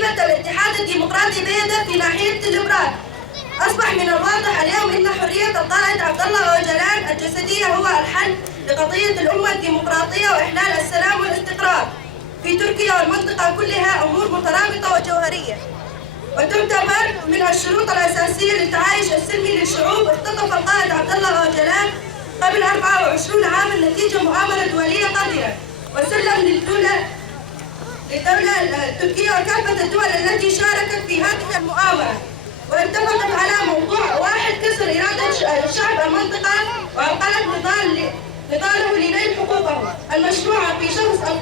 حقيبة الاتحاد الديمقراطي بيده في ناحية الإبراد. أصبح من الواضح اليوم أن حرية القائد عبد الله أوجلان الجسدية هو الحل لقضية الأمة الديمقراطية وإحلال السلام والاستقرار في تركيا والمنطقة كلها أمور مترابطة وجوهرية، وتعتبر من الشروط الأساسية للتعايش السلمي للشعوب. اختطف القائد عبد الله أوجلان قبل 24 عاما نتيجة مؤامرة دولية قذرة، وسلم للدولة التركية وكافة الدول التي شاركت في هذه المؤامرة، واتفقت على موضوع واحد: كسر إرادة شعب المنطقة وعرقلة نضاله لنيل حقوقه المشروعة في شخص القائد